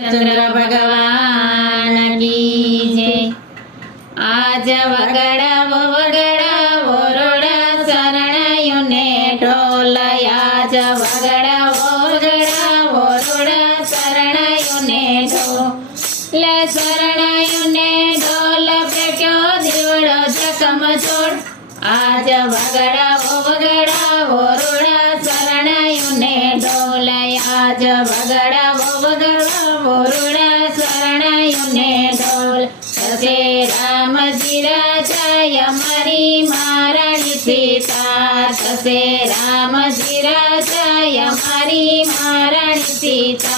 चंद्र भगवान की जय। आज वगड़ावो वगड़ावो रोड़ा शरणायुने ढोल। आज वगड़ावो वगड़ावो रोड़ा शरणायुने ढोल। शरणायुने ढोल पेट्यो दीवड़ो जखम छोड़। आज वगड़ावो वगड़ावो रोड़ा शरणायुने ढोल। आज वगड़ावो वगड़ावो रोड़ा शरणायुने ढोल। ससे रामजी राजाय मारी महाराणी सीता। ससे रामजी राजाय मारी महाराणी सीता।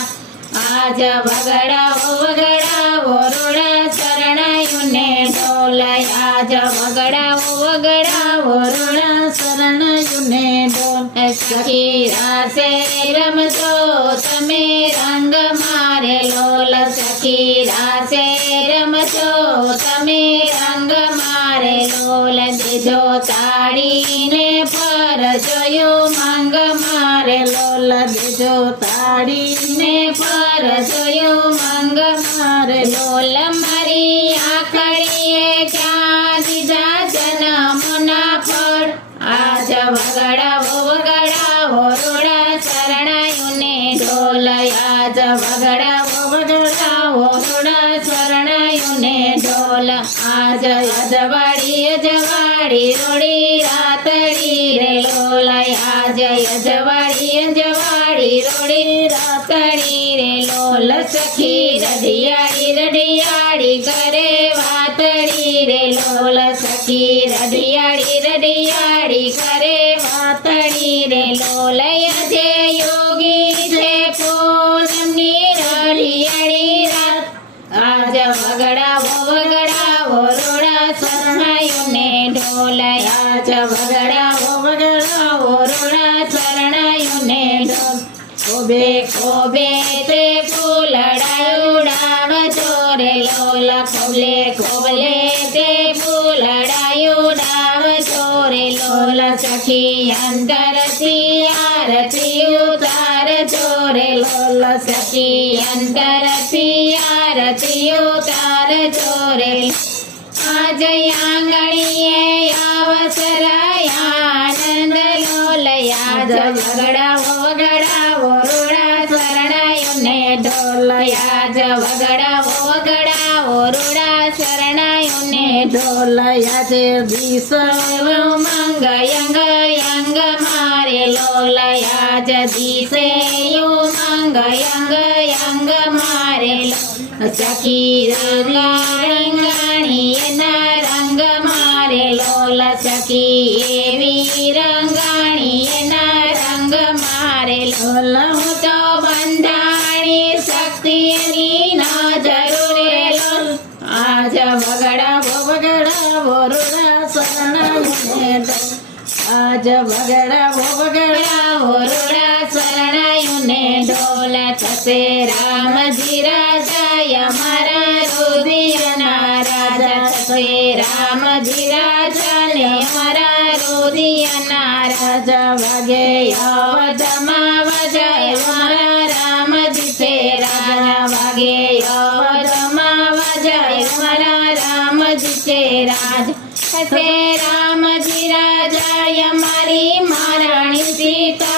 आज वगड़ावो वगड़ावो रोड़ा शरणायुने ढोल। आज वगड़ावो वगड़ावो रोड़ा शरणायुने ढोल। सखी रासे रमजो तमे रंग मारे लोल। सखी रासे रमजो तमे रंग मारे लोल। देजो ताड़ी ने पर जोयो मंग मारे लोल। देजो ताड़ी ने पर जोयो मंग मारे लोल। मारी आखड़ीए क्या दीजा जनमना फळ। आज वगड़ावो वगड़ावो रोड़ा शरणायुने ढोल। आज वगड़ावो वगड़ावो रोड़ा शरणायुने ढोल। आज यजवाड़ी यजवाड़ी रोड़ी रातड़ी रे लोल। आज यजवाड़ी यजवाड़ी रोड़ी रातड़ी रे लोल। सखी रडियाड़ी रडियाड़ी करे वातड़ी रे लोल। सखी रडियाड़ी रडियाड़ी करे वातड़ी रे लोल। यजे योगी जे पूनमनी रडियाड़ी रात। आज वगड़ावो वगड़ावो रोड़ा शरणायुने ढोल। आज वगड़ावो वगड़ावो रोड़ा शरणायुने ढोल। कोबे कोबे ते फूलड़ायुडाव चोरे लोल। कोबले कोबले ते फूलड़ायुडाव चोरे लोल। सखी अंतरती आरती उतार चोरे लोल। सखी अंतरती आरती उतार चोरे। आज आंगणीए अवसर आनंद लोल। आज वगड़ावो वगड़ावो रोड़ा शरणायुने ढोल। आज वगड़ावो वगड़ावो रोड़ा शरणायुने ढोल। आज दिसव मंग यंग यंग मारे लोल। आज दिसे यु मंग यंग यंग मारे लोल। सखी रंगा रंगाणी एना रंग मारे लोल। सखी एवी रंगाणी एना रंग मारे लोल। हूँ तो बंधाणी शक्तिनी नजर रे लोल। आज वगड़ावो वगड़ावो रोड़ा शरणायुने ढोल। आज वगड़ावो वगड़ावो रोड़ा शरणायुने ढोल। ससे रामजी राजाय मारा रुदियना राजा। ससे रामजी राजाने मारा रुदियना राजा। वागे अवधमा वजय मारा रामजी से राजा। वागे अवधमा वजय मारा रामजी से राज। ससे रामजी राजाय मारी महाराणी सीता।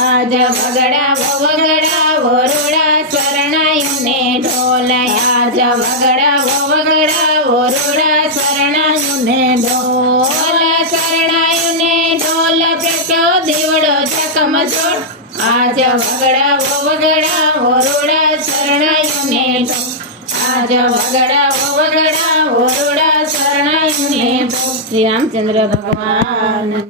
आज वगड़ावो वगड़ावो रोड़ा शरणायुने ढोल। आज वगड़ावो वगड़ावो रोड़ा शरणायुने ढोल। शरणायुने ढोल पेट्यो दीवड़ो जखम छोड़। आज वगड़ावो वगड़ावो रोड़ा शरणायुने ढोल। आज वगड़ावो वगड़ावो रोड़ा शरणायुने ढोल। श्री रामचंद्र भगवान।